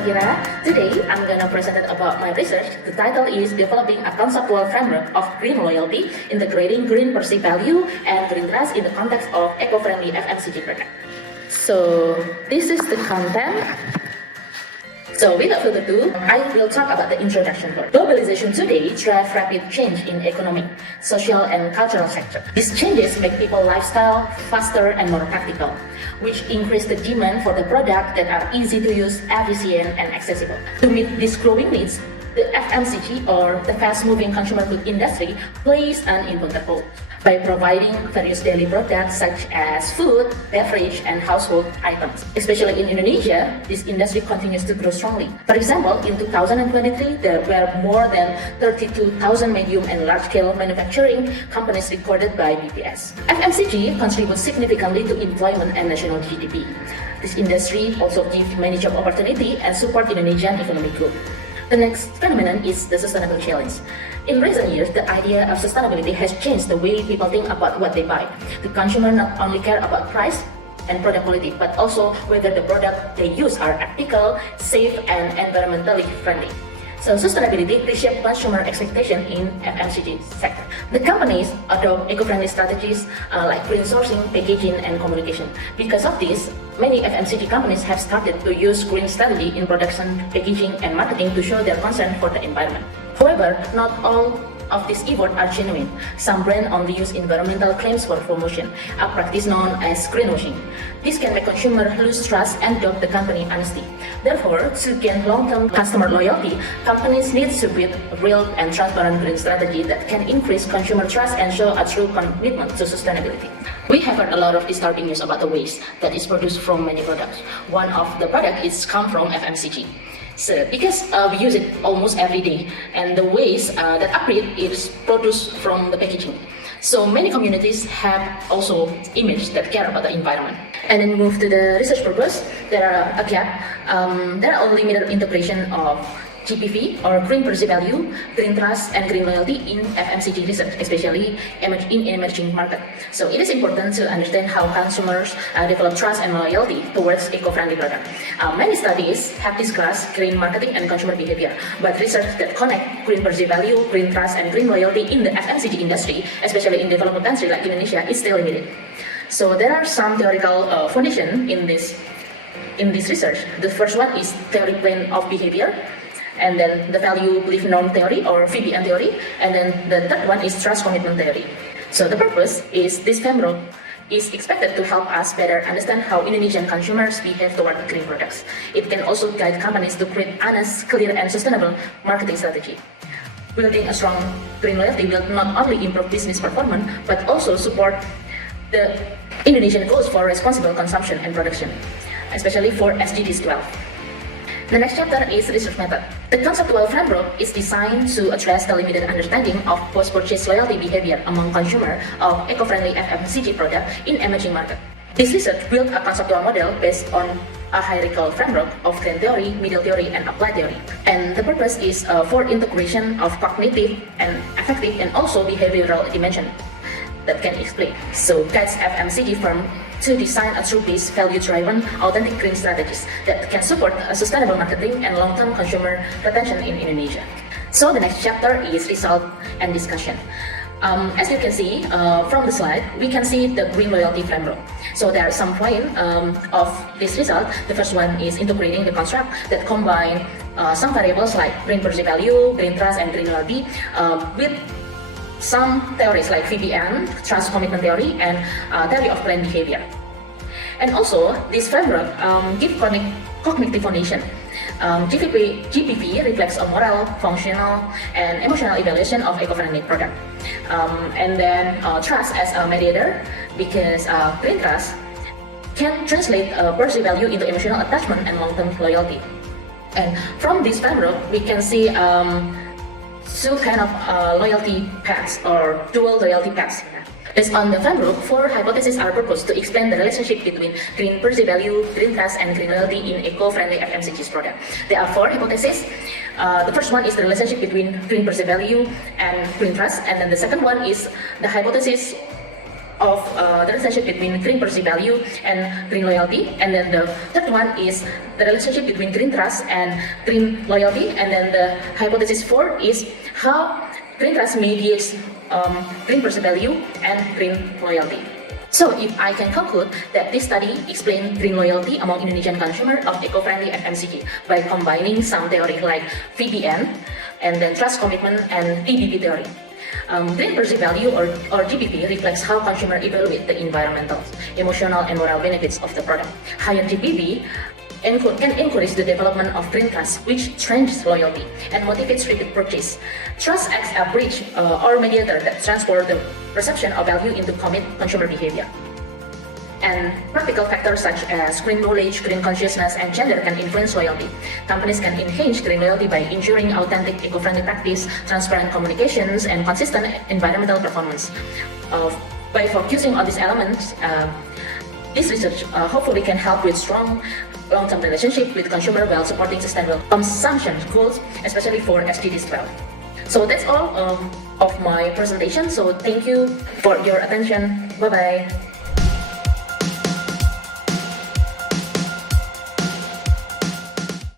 Elvira. Today, I'm gonna present about my research. The title is Developing a Conceptual Framework of Green Loyalty, Integrating Green Perceived Value and Green Trust in the Context of Eco-Friendly FMCG Product. So, this is the content. So without further ado, I will talk about the introduction first. Globalization today drives rapid change in economic, social, and cultural sector. These changes make people's lifestyle faster and more practical, which increase the demand for the products that are easy to use, efficient, and accessible. To meet these growing needs, the FMCG, or the fast-moving consumer good industry, plays an important role by providing various daily products such as food, beverage, and household items. Especially in Indonesia, this industry continues to grow strongly. For example, in 2023, there were more than 32,000 medium and large-scale manufacturing companies recorded by BPS. FMCG contributes significantly to employment and national GDP. This industry also gives many job opportunities and support Indonesian economic growth. The next phenomenon is the sustainability challenge. In recent years, the idea of sustainability has changed the way people think about what they buy. The consumer not only care about price and product quality, but also whether the product they use are ethical, safe, and environmentally friendly. So sustainability reshapes consumer expectation in FMCG sector. The companies adopt eco-friendly strategies like green sourcing, packaging, and communication. Because of this, many FMCG companies have started to use green strategy in production, packaging, and marketing to show their concern for the environment. However, not all of these efforts are genuine. Some brands only use environmental claims for promotion, a practice known as greenwashing. This can make consumers lose trust and doubt the company honesty. Therefore, to gain long-term customer loyalty, companies need to build real and transparent green strategy that can increase consumer trust and show a true commitment to sustainability. We have heard a lot of disturbing news about the waste that is produced from many products. One of the products is come from FMCG. So, because we use it almost every day, and the waste that appears is produced from the packaging. So many communities have also images that care about the environment. And then move to the research purpose, there are a gap. There are only limited integration of GPV, or Green Perceived Value, Green Trust, and Green Loyalty in FMCG research, especially in emerging market. So it is important to understand how consumers develop trust and loyalty towards eco-friendly product. Many studies have discussed green marketing and consumer behavior, but research that connect Green Perceived Value, Green Trust, and Green Loyalty in the FMCG industry, especially in developing countries like Indonesia, is still limited. So there are some theoretical foundation in this research. The first one is theory plane of behavior, and then the value belief norm theory, or VBN theory, and then the third one is trust commitment theory. So the purpose is this framework is expected to help us better understand how Indonesian consumers behave toward green products. It can also guide companies to create honest, clear, and sustainable marketing strategy. Building a strong green loyalty will not only improve business performance, but also support the Indonesian goals for responsible consumption and production, especially for SDGs 12. The next chapter is research method. The conceptual framework is designed to address the limited understanding of post-purchase loyalty behavior among consumers of eco-friendly FMCG products in emerging markets. This research built a conceptual model based on a hierarchical framework of trend theory, middle theory, and applied theory. And the purpose is for integration of cognitive and affective and also behavioral dimension that can explain. So guides FMCG firm to design a true-based, value-driven, authentic green strategies that can support a sustainable marketing and long-term consumer retention in Indonesia. So the next chapter is result and discussion. As you can see from the slide, we can see the green loyalty framework. So there are some points of this result. The first one is integrating the construct that combine some variables like green perceived value, green trust, and green loyalty with some theories like VBN, trust commitment theory, and theory of brand behavior. And also, this framework gives cognitive foundation. GPV reflects a moral, functional, and emotional evaluation of eco-friendly product. And then trust as a mediator, because green trust can translate perceived value into emotional attachment and long-term loyalty. And from this framework, we can see two kind of loyalty paths, or dual loyalty paths. Based on the framework, 4 hypotheses are proposed to explain the relationship between green perceived value, green trust, and green loyalty in eco-friendly FMCG product. There are 4 hypotheses. The first one is the relationship between green perceived value and green trust, and then the second one is the hypothesis of the relationship between green perceived value and green loyalty. And then the third one is the relationship between green trust and green loyalty. And then the hypothesis 4 is how green trust mediates green perceived value and green loyalty. So if I can conclude that this study explained green loyalty among Indonesian consumers of eco-friendly FMCG by combining some theory like VBN and then trust commitment and EBB theory. Green perceived value or GPV reflects how consumers evaluate the environmental, emotional, and moral benefits of the product. Higher GPV can encourage the development of green trust, which strengthens loyalty and motivates repeat purchase. Trust acts as a bridge or mediator that transports the perception of value into consumer behavior. And practical factors such as green knowledge, green consciousness, and gender can influence loyalty. Companies can enhance green loyalty by ensuring authentic eco-friendly practice, transparent communications, and consistent environmental performance. By focusing on these elements, this research hopefully can help with strong long-term relationship with consumer while supporting sustainable consumption goals, especially for SDGs 12. So that's all of my presentation. So thank you for your attention. Bye-bye.